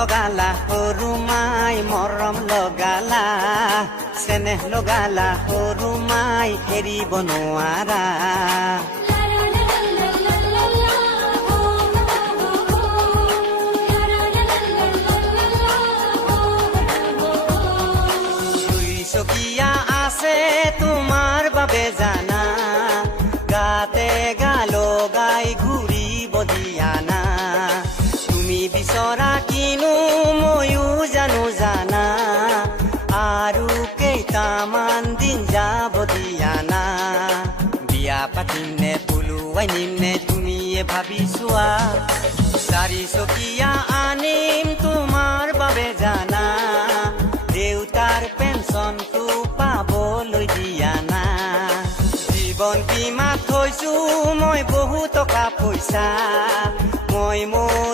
লগালা সৰু মাই মৰম লগালা চেনেহ লগালা সৰু মাই এৰিব নোৱাৰা চকিয়া আছে তোমাৰ বাবে জানা গাতে গাই ঘূৰিব দিয়া না তুমি বিচৰা কিনো ময়ো জানা আৰু কেইটামান দিন যাব দিয়া না বিয়া পাতিম নে পলুৱাই নিম নে তুমিয়ে ভাবি চোৱা চাৰিচকীয়া আনিম তোমাৰ বাবে জানা দেউতাৰ পেঞ্চনটো পাবলৈ দিয়া না জীৱন বীমা থৈছো মই বহু টকা পইচা মই মোৰ